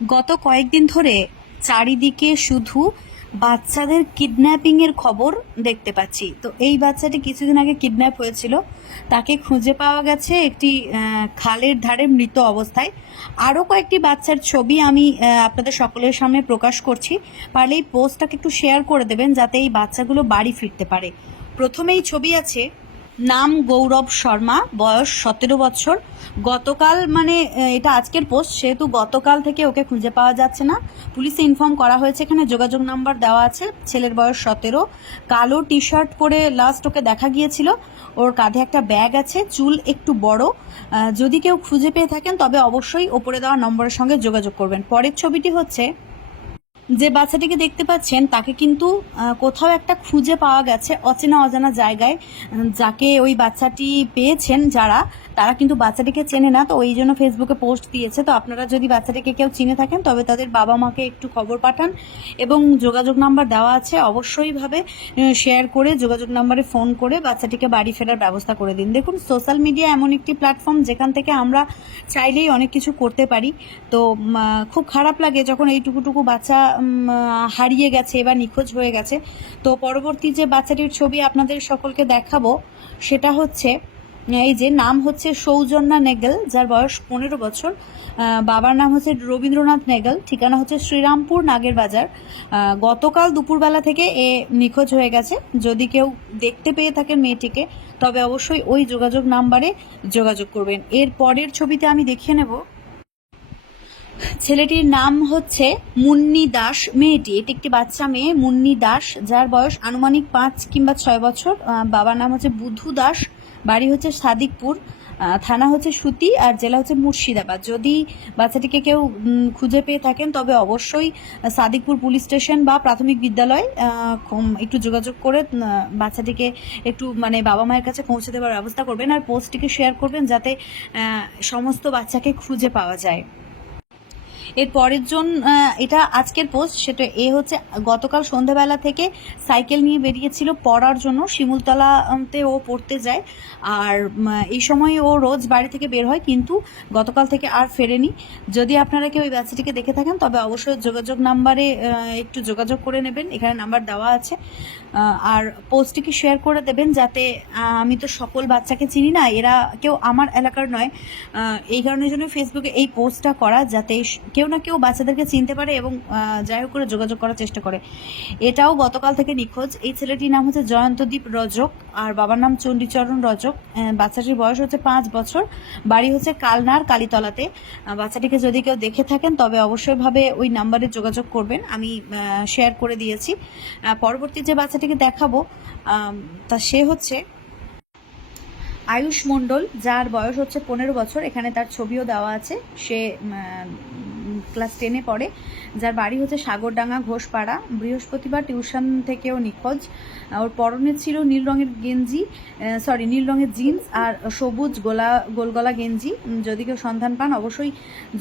গত কয়েকদিন ধরে চারিদিকে শুধু বাচ্চাদের কিডন্যাপিংয়ের খবর দেখতে পাচ্ছি। তো এই বাচ্চাটি কিছুদিন আগে কিডন্যাপ হয়েছিল, তাকে খুঁজে পাওয়া গেছে একটি খালের ধারে মৃত অবস্থায়। আরও কয়েকটি বাচ্চার ছবি আমি আপনাদের সকলের সামনে প্রকাশ করছি। পারলে এই পোস্টটাকে একটু শেয়ার করে দেবেন যাতে এই বাচ্চাগুলো বাড়ি ফিরতে পারে। প্রথমেই ছবি আছে, নাম গৌরব শর্মা, বয়স 17 বছর। গতকাল মানে এটা আজকের পোস্ট, সেহেতু গতকাল থেকে ওকে খুঁজে পাওয়া যাচ্ছে না। পুলিশে ইনফর্ম করা হয়েছে, এখানে যোগাযোগ নাম্বার দেওয়া আছে। ছেলের বয়স 17, কালো টি শার্ট পরে লাস্ট ওকে দেখা গিয়েছিল। ওর কাঁধে একটা ব্যাগ আছে, চুল একটু বড়। যদি কেউ খুঁজে পেয়ে থাকেন তবে অবশ্যই ওপরে দেওয়া নম্বরের সঙ্গে যোগাযোগ করবেন। পরের ছবিটি হচ্ছে, যে বাচ্চাটিকে দেখতে পাচ্ছেন তাকে কিন্তু কোথাও একটা খুঁজে পাওয়া গেছে অচেনা অজানা জায়গায়। যাকে ওই বাচ্চাটি পেয়েছেন যারা, তারা কিন্তু বাচ্চাটিকে চেনে না, তো ওই জন্য ফেসবুকে পোস্ট দিয়েছে। তো আপনারা যদি বাচ্চাটিকে কেউ চিনে থাকেন তবে তাদের বাবা মাকে একটু খবর পাঠান, এবং যোগাযোগ নাম্বার দেওয়া আছে, অবশ্যইভাবে শেয়ার করে যোগাযোগ নাম্বারে ফোন করে বাচ্চাটিকে বাড়ি ফেরার ব্যবস্থা করে দিন। দেখুন, সোশ্যাল মিডিয়া এমন একটি প্ল্যাটফর্ম যেখান থেকে আমরা চাইলেই অনেক কিছু করতে পারি। তো খুব খারাপ লাগে যখন এইটুকুটুকু বাচ্চা হারিয়ে গেছে বা নিখোঁজ হয়ে গেছে। তো পরবর্তী যে বাচ্চাটির ছবি আপনাদের সকলকে দেখাবো সেটা হচ্ছে, এই যে নাম হচ্ছে সৌজন্যা নেগেল, যার বয়স 15 বছর। বাবার নাম হচ্ছে রবীন্দ্রনাথ নেগেল, ঠিকানা হচ্ছে শ্রীরামপুর নাগের বাজার। গতকাল দুপুরবেলা থেকে এ নিখোঁজ হয়ে গেছে। যদি কেউ দেখতে পেয়ে থাকেন মেয়েটিকে তবে অবশ্যই ওই যোগাযোগ নাম্বারে যোগাযোগ করবেন। এর পরের ছবিতে আমি দেখিয়ে নেব, ছেলেটির নাম হচ্ছে মুন্নি দাস, মেয়েটি, এটি একটি বাচ্চা মেয়ে, মুন্নি দাস, যার বয়স আনুমানিক 5 কিংবা 6 বছর। বাবার নাম হচ্ছে বুধু দাস, বাড়ি হচ্ছে সাদিকপুর, থানা হচ্ছে সুতি, আর জেলা হচ্ছে মুর্শিদাবাদ। যদি বাচ্চাটিকে কেউ খুঁজে পেয়ে থাকেন তবে অবশ্যই সাদিকপুর পুলিশ স্টেশন বা প্রাথমিক বিদ্যালয় একটু যোগাযোগ করে বাচ্চাটিকে একটু মানে বাবা মায়ের কাছে পৌঁছে দেওয়ার ব্যবস্থা করবেন, আর পোস্টটিকে শেয়ার করবেন যাতে সমস্ত বাচ্চাকে খুঁজে পাওয়া যায়। এর পরের জন, এটা আজকের পোস্ট, সেটা হচ্ছে গতকাল সন্ধ্যাবেলা থেকে সাইকেল নিয়ে বেরিয়েছিল পড়ার জন্য, শিমুলতলাতে ও পড়তে যায়। আর এই সময় ও রোজ বাড়ি থেকে বের হয়, কিন্তু গতকাল থেকে আর ফেরেনি। যদি আপনারা কেউ ওই বাচ্চাটিকে দেখে থাকেন তবে অবশ্যই যোগাযোগ নাম্বারে একটু যোগাযোগ করে নেবেন, এখানে নাম্বার দেওয়া আছে। আর পোস্টটিকে শেয়ার করে দেবেন যাতে, আমি তো সকল বাচ্চাকে চিনি না, এরা কেউ আমার এলাকার নয়, এই কারণের জন্য ফেসবুকে এই পোস্টটা করা, যাতে কেউ না কেউ বাচ্চাদেরকে চিনতে পারে এবং যাই হোক করে যোগাযোগ করার চেষ্টা করে। এটাও গতকাল থেকে নিখোঁজ। এই ছেলেটির নাম হচ্ছে জয়ন্তদীপ রজক, আর বাবার নাম চণ্ডীচরণ রজক। বাচ্চাটির বয়স হচ্ছে 5 বছর, বাড়ি হচ্ছে কালনার কালীতলাতে। বাচ্চাটিকে যদি কেউ দেখে থাকেন তবে অবশ্যইভাবে ওই নাম্বারে যোগাযোগ করবেন, আমি শেয়ার করে দিয়েছি। পরবর্তী যে বাচ্চাটিকে দেখাবো তা সে হচ্ছে আয়ুষ মণ্ডল, যার বয়স হচ্ছে 15 বছর। এখানে তার ছবিও দেওয়া আছে। সে ক্লাস 10-এ পড়ে, যার বাড়ি হচ্ছে সাগরডাঙ্গা ঘোষপাড়া। বৃহস্পতিবার টিউশন থেকেও নিখোঁজ। ওর পরনে ছিল নীল রঙের গেঞ্জি, নীল রঙের জিন্স আর সবুজ গোলগলা গেঞ্জি। যদি কেউ সন্ধান পান অবশ্যই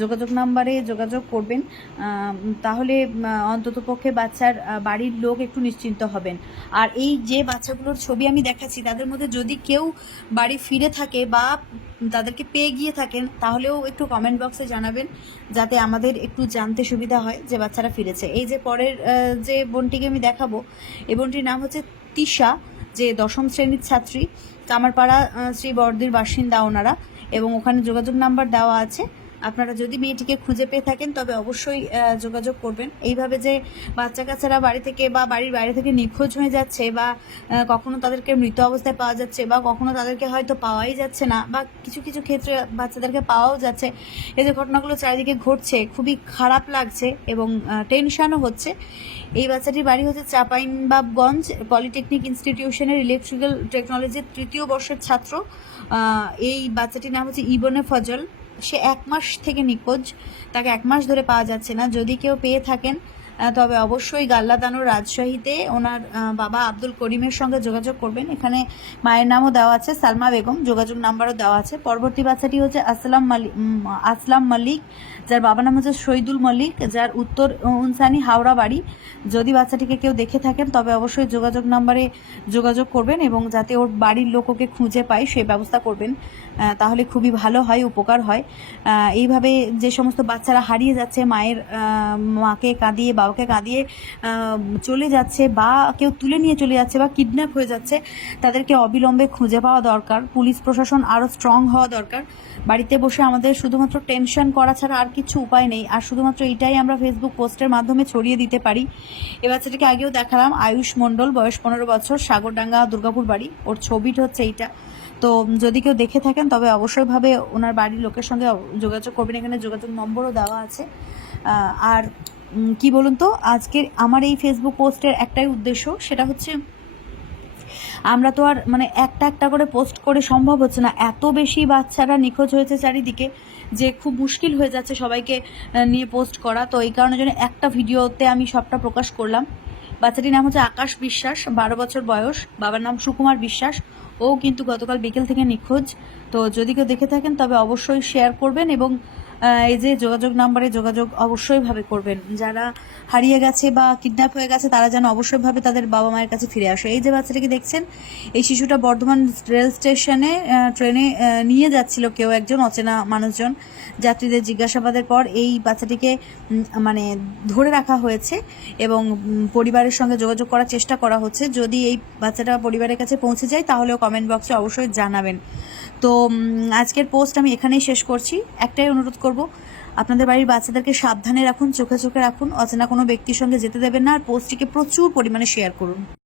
যোগাযোগ নাম্বারে যোগাযোগ করবেন, তাহলে অন্ততপক্ষে বাচ্চার বাড়ির লোক একটু নিশ্চিন্ত হবেন। আর এই যে বাচ্চাগুলোর ছবি আমি দেখাচ্ছি তাদের মধ্যে যদি কেউ বাড়ি ফিরে থাকে বা তাদেরকে পেয়ে গিয়ে থাকেন তাহলেও একটু কমেন্ট বক্সে জানাবেন, যাতে আমাদের একটু জানতে সুবিধা হয় যে বাচ্চারা ফিরেছে। এই যে পরের যে বোনটিকে আমি দেখাবো, এই বোনটির নাম হচ্ছে তিশা, যে 10ম শ্রেণীর ছাত্রী, কামারপাড়া শ্রী বর্দির বাসিন্দা ওনারা, এবং ওখানে যোগাযোগ নাম্বার দেওয়া আছে। আপনারা যদি মেয়েটিকে খুঁজে পেয়ে থাকেন তবে অবশ্যই যোগাযোগ করবেন। এইভাবে যে বাচ্চা কাচ্চারা বাড়ি থেকে বা বাড়ির বাইরে থেকে নিখোঁজ হয়ে যাচ্ছে, বা কখনো তাদেরকে মৃত অবস্থায় পাওয়া যাচ্ছে, বা কখনো তাদেরকে হয়তো পাওয়াই যাচ্ছে না, বা কিছু কিছু ক্ষেত্রে বাচ্চাদেরকে পাওয়াও যাচ্ছে, এই যে ঘটনাগুলো চারিদিকে ঘটছে খুবই খারাপ লাগছে এবং টেনশনও হচ্ছে। এই বাচ্চাটির বাড়ি হচ্ছে চাঁপাইনবাবগঞ্জ পলিটেকনিক ইনস্টিটিউশনের ইলেকট্রিক্যাল টেকনোলজির 3য় বর্ষের ছাত্র। এই বাচ্চাটির নাম হচ্ছে ইবনে ফজল। সে 1 মাস থেকে নিখোঁজ, তাকে 1 মাস ধরে পাওয়া যাচ্ছে না। যদি কেউ পেয়ে থাকেন তবে অবশ্যই গাল্লাদানো রাজশাহীতে ওনার বাবা আব্দুল করিমের সঙ্গে যোগাযোগ করবেন। এখানে মায়ের নামও দেওয়া আছে, সালমা বেগম, যোগাযোগ নাম্বারও দেওয়া আছে। পরবর্তী বাচ্চাটি হচ্ছে আসলাম মল্লিক, যার বাবার নাম হচ্ছে শহীদুল মল্লিক, যার উত্তর উনসানি হাওড়া বাড়ি। যদি বাচ্চাটিকে কেউ দেখে থাকেন তবে অবশ্যই যোগাযোগ নাম্বারে যোগাযোগ করবেন এবং যাতে ওর বাড়ির লোক ওকে খুঁজে পায় সেই ব্যবস্থা করবেন, তাহলে খুবই ভালো হয়, উপকার হয়। এইভাবে যে সমস্ত বাচ্চারা হারিয়ে যাচ্ছে, মাকে কাঁদিয়ে বাবাকে কাঁদিয়ে চলে যাচ্ছে, বা কেউ তুলে নিয়ে চলে যাচ্ছে, বা কিডন্যাপ হয়ে যাচ্ছে, তাদেরকে অবিলম্বে খুঁজে পাওয়া দরকার। পুলিশ প্রশাসন আরও স্ট্রং হওয়া দরকার। বাড়িতে বসে আমাদের শুধুমাত্র টেনশন করা ছাড়া আর কিছু উপায় নেই, আর শুধুমাত্র এটাই আমরা ফেসবুক পোস্টের মাধ্যমে ছড়িয়ে দিতে পারি। এ বাচ্চাটিকে আগেও দেখালাম, আয়ুষ মণ্ডল, বয়স 15 বছর, সাগরডাঙ্গা, দুর্গাপুর বাড়ি। ওর ছবিটা হচ্ছে এইটা। তো যদি কেউ দেখে থাকেন তবে অবশ্যইভাবে ওনার বাড়ির লোকের সঙ্গে যোগাযোগ করবেন। এখানে যোগাযোগ নম্বরও দেওয়া আছে। আর কি বলুন তো, আজকের আমার এই ফেসবুক পোস্টের একটাই উদ্দেশ্য, সেটা হচ্ছে আমরা তো আর মানে একটা একটা করে পোস্ট করে সম্ভব হচ্ছে না, এত বেশি বাচ্চারা নিখোঁজ হয়েছে চারিদিকে যে খুব মুশকিল হয়ে যাচ্ছে সবাইকে নিয়ে পোস্ট করা। তো এই কারণের জন্য একটা ভিডিওতে আমি সবটা প্রকাশ করলাম। বাচ্চাটির নাম হচ্ছে আকাশ বিশ্বাস, 12 বছর বয়স, বাবার নাম সুকুমার বিশ্বাস। ও কিন্তু গতকাল বিকেল থেকে নিখোঁজ। তো যদি কেউ দেখে থাকেন তবে অবশ্যই শেয়ার করবেন এবং এই যে যোগাযোগ নাম্বারে যোগাযোগ অবশ্যইভাবে করবেন। যারা হারিয়ে গেছে বা কিডন্যাপ হয়ে গেছে তারা যেন অবশ্যইভাবে তাদের বাবা মায়ের কাছে ফিরে আসে। এই যে বাচ্চাটাকে দেখছেন, এই শিশুটা বর্ধমান রেল স্টেশনে ট্রেনে নিয়ে যাচ্ছিল কেউ একজন অচেনা মানুষজন। যাত্রীদের জিজ্ঞাসাবাদের পর এই বাচ্চাটিকে মানে ধরে রাখা হয়েছে এবং পরিবারের সঙ্গে যোগাযোগ করার চেষ্টা করা হচ্ছে। যদি এই বাচ্চাটা পরিবারের কাছে পৌঁছে যায় তাহলেও কমেন্ট বক্সে অবশ্যই জানাবেন। তো আজকের পোস্ট আমি এখানেই শেষ করছি। একটাই অনুরোধ করব, আপনাদের বাড়ির বাচ্চাদেরকে সাবধানে রাখুন, চোখে চোখে রাখুন, অচেনা কোনো ব্যক্তির সঙ্গে যেতে দেবেন না, আর পোস্টটিকে প্রচুর পরিমাণে শেয়ার করুন।